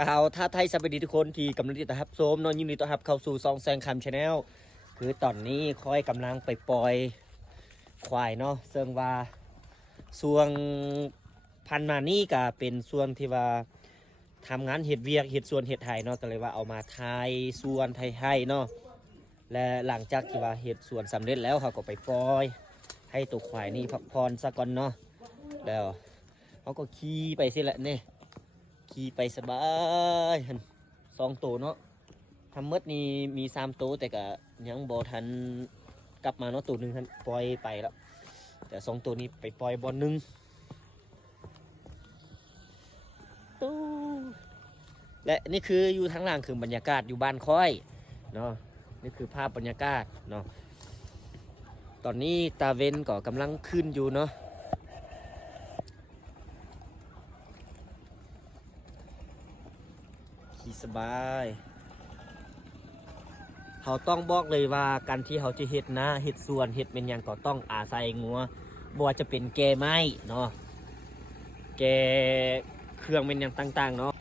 กล่าวท่าไทยสวัสดีทุกคนที่กำลังติดตามรับชมนอนยินดีต้อนรับเข้าสู่ซองแซงคำชาแนลคือตอนนี้ค่อยกำลังไปปล่อยควายเนาะซึ่งว่าส่วงพันมานี่ก็เป็นส่วนที่ว่าทำงานเห็ดเวียกเห็ดส่วนเห็ดไทยเนาะก็เลยว่าเอามาไทยส่วนไทยให้เนาะและหลังจากที่ว่าเห็ดส่วนสำเร็จแล้วเขาก็ไปปล่อย ให้ตัวควายนี่พักผ่อนซะก่อนเนาะแล้วเขาก็ขี่ไปสิแหละเนี่ย ขี่ไปสบายหันสองตัวเนาะทำเมดนี่มีสามตัวแต่ก็ยังบอทันกลับมาเนาะตัวหนึ่งท่านปล่อยไปแล้วแต่สองตัวนี้ไปปล่อยบอลหนึ่งตู้และนี่คืออยู่ทั้งหลังคือบรรยากาศอยู่บ้านค่อยเนาะนี่คือภาพบรรยากาศเนาะตอนนี้ตาเวนก็กำลังขึ้นอยู่เนาะ สบายเขาต้องบอกเลยว่าการที่เขาจะเห็ดนะเห็ดส่วนเห็ดเป็นอย่างก็ต้องอาศัยงัวบ่ว่าจะเป็นแกไม้เนาะแกเครื่องเป็นอย่างต่างๆเนาะ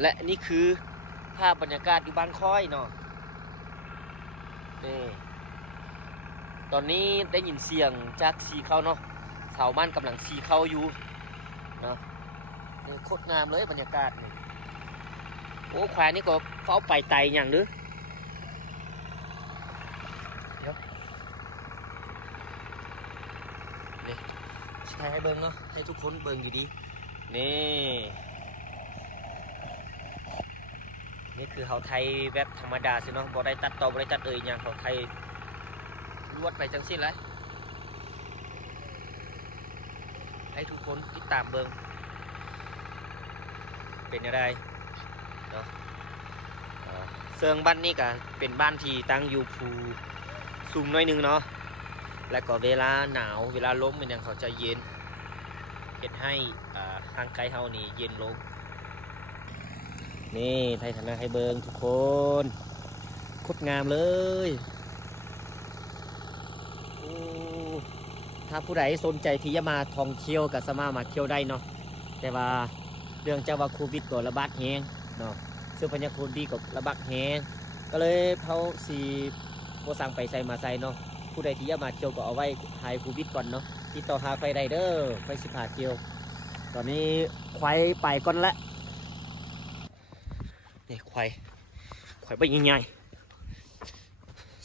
และนี่คือภาพบรรยากาศอยู่บ้านค่อยเนาะนี่ตอนนี้ได้ยินเสียงจากสีเข้าเนาะชาวบ้านกำลังสีเข้าอยู่เนาะโคตรงามเลยบรรยากาศนี่ โอ้ควายนี่ก็เฝ้าไปไตอย่างหรือเดี๋ยวนี่ใช้ให้เบิ้งเนาะให้ทุกคนเบิ้งอยู่ดี นี่ นี่คือเขาไทยแบบธรรมดาสิเนาะบ่ได้ตัดต่อบ่ได้ตัดเอ่ยอย่างเขาไทยลวดไปจังสิ้นเลยให้ทุกคนติดตามเบิ้งเป็นอะไร เนาะเซิงบ้านนี้ก็เป็นบ้านที่ตั้งอยู่ภูสูงหน้อยหนึงเนาะแล้วก็เวลาหนาวเวลาล้มมันยังเขาจะเย็นเห็ดให้อ่าร่างกายเฮานี่เย็นลงนี่ไทยธนาให้เบิงทุกคนโคตรงามเลยถ้าผู้ใดสนใจที่จะมาท่องเที่ยวก็สามารถมาเที่ยวได้เนาะแต่ว่าเรื่องเจ้าว่าโควิดก็ระบาดแฮงเนาะ ซึ่งพญาโคดีก็ระบาดแฮงก็เลยเขาสีโบสั่งไปใส่มาใส่เนาะผู้ใดที่อยากมาเที่ยวก็เอาไว้หายโควิดก่อนเนาะติดต่อหาไฟไดเดอร์ไฟสิพาเที่ยว ตอนนี้ควายไปก่อนละนี่ควายควายไปยังไง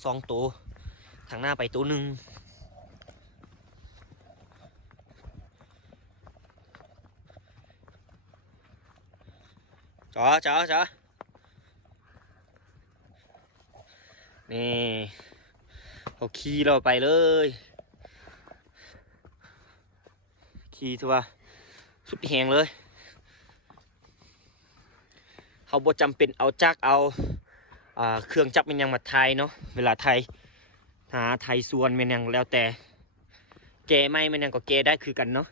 สองตัวทางหน้าไปตัวหนึ่งจ๋อจ๋อจ๋อ นี่เอาขี่เราไปเลยขี่ทัวสุดแหงเลยเขาบ่จำเป็นเอาจักเอาเครื่องจักเป็นยังมาไทยเนาะเวลาไทยหาไทยส่วนเป็นยังแล้วแต่แกไม่เป็นยังก็แกได้คือกันเนาะ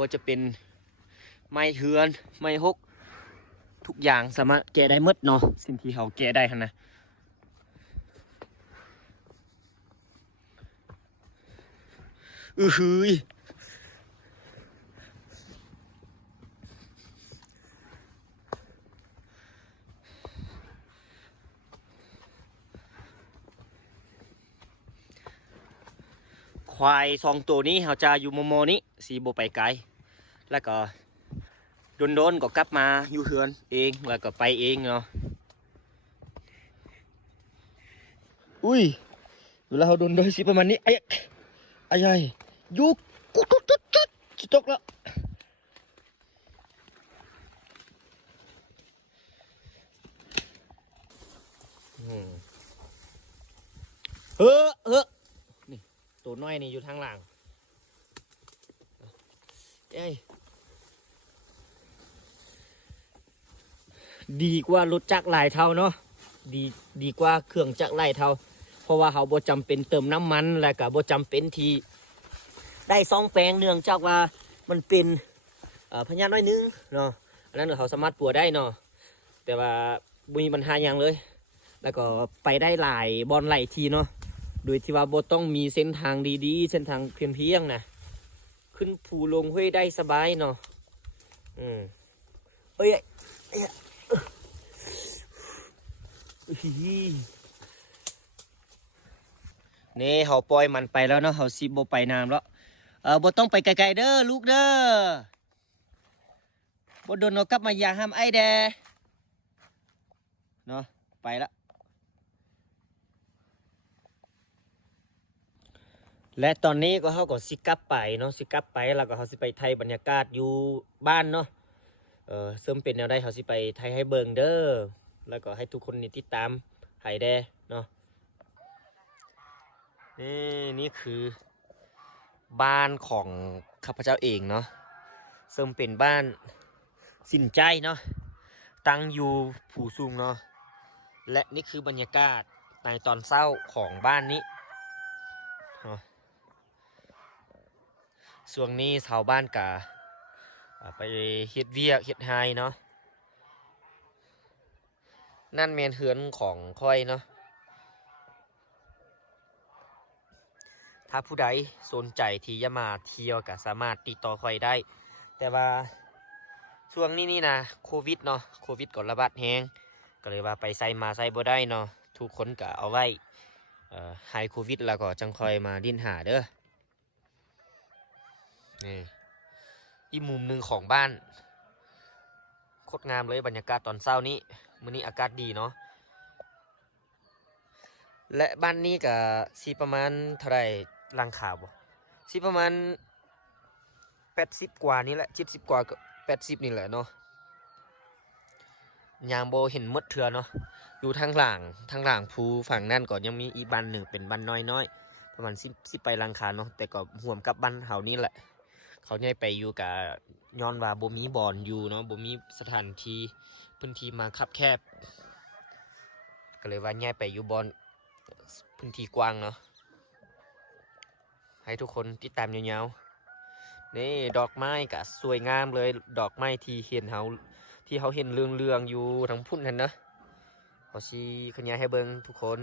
ว่าจะเป็นไม้เฮือนไม้ฮกทุกอย่างสามารถแกได้หมดเนาะสิ่งที่เขาแกได้ขนา อือหือควายสองตัวนี้เขาจะอยู่โมโมนี้สีโบไปไกล แล้วก็โดนๆก็กลับมาอยู่เฮือนเองแล้วก็ไปเองเนาะอุ้ยเวลาเราโดนโดยสิประมาณนี้ไอ้ อ้ยัยยุกกุดกุดกุดกุดจิตกแล้วเฮ้อเฮ้อนี่ตัวน้อยนี่อยู่ทางหลังเอ้ยดีกว่ารถจักรหลายเท่าเนาะดีดีกว่าเครื่องจักรหลายเท่า เพราะว่าเขาบ่จำเป็นเติมน้ำมันและก็บ่จำเป็นที่ได้ซองแปลงเนื่องจากว่ามันเป็นพญาน้อยนึงเนาะอันนั้นเขาสามารถปัวได้เนาะแต่ว่าบ่มีปัญหาอย่างเลย แล้วก็ไปได้หลายบอลหลายทีเนาะโดยที่ว่าบ่ต้องมีเส้นทางดีๆ เส้นทางเพียงๆนะขึ้นภูลงห้วยได้สบายเนาะอืมเอ้ยเอ้ยอื้อหือ นี่เขาปล่อยมันไปแล้วเนาะเขาสิบไปน้ำแล้วเออบ่ต้องไปไกลๆเด้อลูกเด้อบ่โดนเรากลับมาอย่าห้ามไอ้แดเนาะไปละและตอนนี้ก็เขาก็สิกลับไปเนาะสิกลับไปแล้วก็เขาสิไปไทยบรรยากาศอยู่บ้านเนาะเออซึ่งเป็นแนวใดเขาสิไปไทยให้เบิงเด้อแล้วก็ให้ทุกคนนี่ติดตามให้แดเนาะ นี่นี่คือบ้านของข้าพเจ้าเองเนาะซึ่งเป็นบ้านสินใจเนาะตั้งอยู่ผูสูงเนาะและนี่คือบรรยากาศในตอนเศร้าของบ้านนี้เนาะช่วงนี้ชาวบ้านกะอ่าไปเฮ็ดเวียกเฮ็ดไฮเนาะนั่นเมนเฮือนของค่อยเนาะ ถ้าผู้ใดสนใจที่จะมาเที่ยวก็สามารถติดต่อค่อยได้ แต่ว่าช่วงนี้นี่นะโควิดเนาะโควิดก็ระบาดแฮงก็เลยว่าไปไซมาไซบ่ได้เนาะทุกคนก็เอาไว้หายโควิดแล้วก็จังค่อยมาดิ้นหาเด้อนี่อีกมุมหนึ่งของบ้านโคตรงามเลยบรรยากาศตอนเช้านี้มื้อนี้อากาศดีเนาะและบ้านนี้ก็สีประมาณเท่าไหร ลังขาวบ่สีประมาณแปดสิบกว่านี่แหละเจ็ดสิบกว่าก็แปดสิบนี่แหละเนาะยางโบเห็นมดเถื่อเนาะอยู่ทางหลังทางหลังภูฝั่งนั่นก็ยังมีอีบ้านหนึ่งเป็นบ้านน้อยๆประมาณสิบสิบไปหลังคาเนาะแต่ก็ห่วมกับบ้านเฮานี่แหละ เขาย้ายไปอยู่กับย้อนว่าบ่มีบอลอยู่เนาะบ่มีสถานที่พื้นที่มาคับแคบ ก็เลยว่าย้ายไปอยู่บอลพื้นที่กว้างเนาะ ให้ทุกคนติดตามยาวๆนี่ดอกไม้ก็สวยงามเลย ดอกไม้ที่เห็นเฮาที่เขาเห็นเรืองๆอยู่ทั้งพุ่นนั่นนะเขาสิขยายให้เบิ่งทุกคน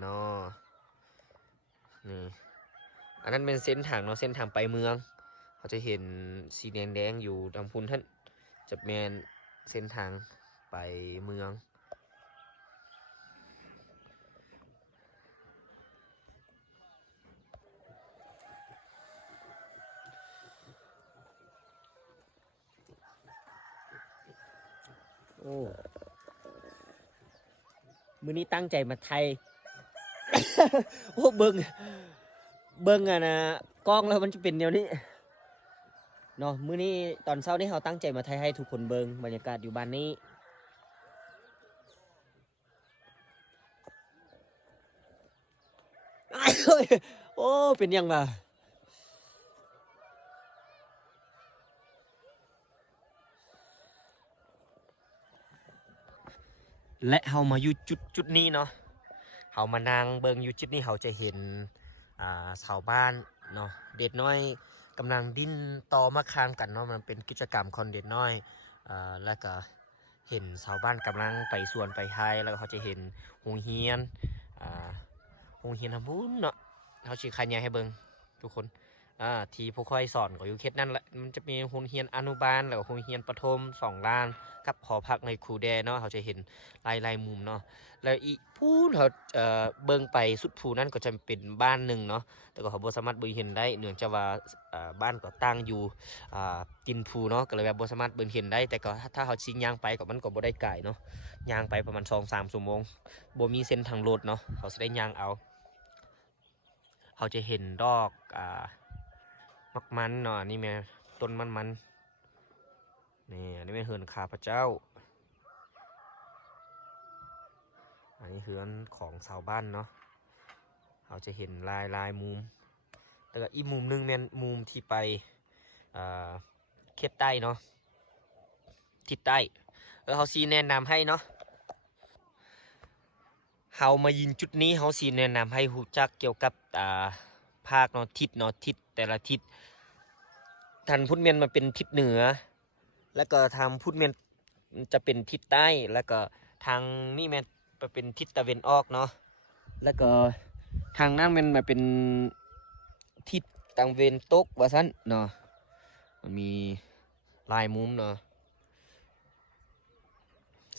เนาะนี่อันนั้นเป็นเส้นทางเนาะเส้นทางไปเมือง เขาจะเห็นสีแดงๆอยู่ทางพุนท่านจะแมนเส้นทางไปเมือง อ้ มือนี้ตั้งใจมาไทย โอ้เบิงเบิงอะนะกล้องแล้วมันจะเป็นแนวนี้เนาะมื้อนี้ตอนเช้านี้เราตั้งใจมาไทยให้ทุกคนเบิงบรรยากาศอยู่บ้านนี้โอ้เป็นยังไง และเฮามาอยู่จุดจุดนี้เนาะเฮามานั่งเบิงอยู่จุดนี้เฮาจะเห็นอ่าชาวบ้านเนาะเด็กน้อยกำลังดิ้นต่อมะขามกันเนาะมันเป็นกิจกรรมคนเด็กน้อยอ่าแล้วก็เห็นชาวบ้านกำลังไปสวนไปไฮแล้วเขาจะเห็นโรงเฮียนอ่าโรงเฮียนทำบุญเนาะเขาชี้ขายายให้เบิงทุกคน อ่าที่ผู้ค่อยสอนก็อยู่เขตนั่นแหละมันจะมีโรงเฮียนอนุบาลแล้วก็โรงเฮียนประถมสองล้านกับหอพักในครูแดเนาะเขาจะเห็นลายลายมุมเนาะแล้วอีพูนเขาเอ่อเบิ่งไปสุดภูนั่นก็จะเป็นบ้านหนึ่งเนาะแต่ก็เขาบ่สามารถเบิ่งเห็นได้เนื่องจากว่าอ่าบ้านก็ตั้งอยู่อ่าตินภูเนาะก็เลยแบบบ่สามารถเบิ่งเห็นได้ แต่ก็ถ้าเขาชิงยางไปก็มันก็บ่ได้ไกลเนาะยางไปประมาณ2-3ชั่วโมงบ่มีเส้นทางรถเนาะเขาสิได้ยางเอา เขาจะเห็นดอกอ่า มักมันเนาะนี่แม่ต้นมันมันนี่อันนี้เป็นเฮือนขาพระเจ้า อันนี้เฮือนของชาวบ้านเนาะเราจะเห็นลายลายมุม แล้วก็อีกมุมหนึงเป็นมุมที่ไปเขตใต้เนาะทิศใต้เออเขาซีแนะนำให้เนาะเฮามายินจุดนี้เฮาซีแนะนำให้หูจักเกี่ยวกับอ่าภาคเนาะทิศเนาะทิศ แต่ละทิศทันพุทธเมียนมาเป็นทิศเหนือ แล้วก็ทางพุทธเมียนจะเป็นทิศใต้แล้วก็ทางนี่แมนไปเป็นทิศตะเวนออกเนาะแล้วก็ทางนั้นมันมาเป็นทิศตะเวนตกว่าซั่นเนาะมันมีลายมุมเนาะ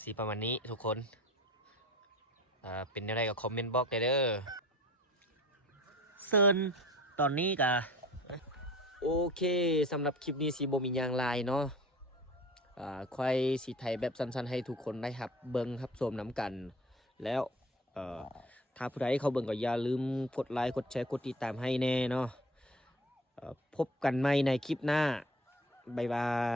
สีประมาณนี้ทุกคนอ่าเป็นอะไรก็คอมเมนต์บอกได้เด้อเซินตอนนี้กะ โอเคสำหรับคลิปนี้สีบมียางไลายเนาะอ่าควายสีไทยแบบสั้นๆ ให้ทุกคนได้ครับเบิงครับชมน้ำกัน แล้วเอ่อถ้าผู้ใดเขาเบิ้งก็อย่าลืมกดไลค์กดแชร์กดติดตามให้แน่เนาะพบกันใหม่ในคลิปหน้า บ๊ายบาย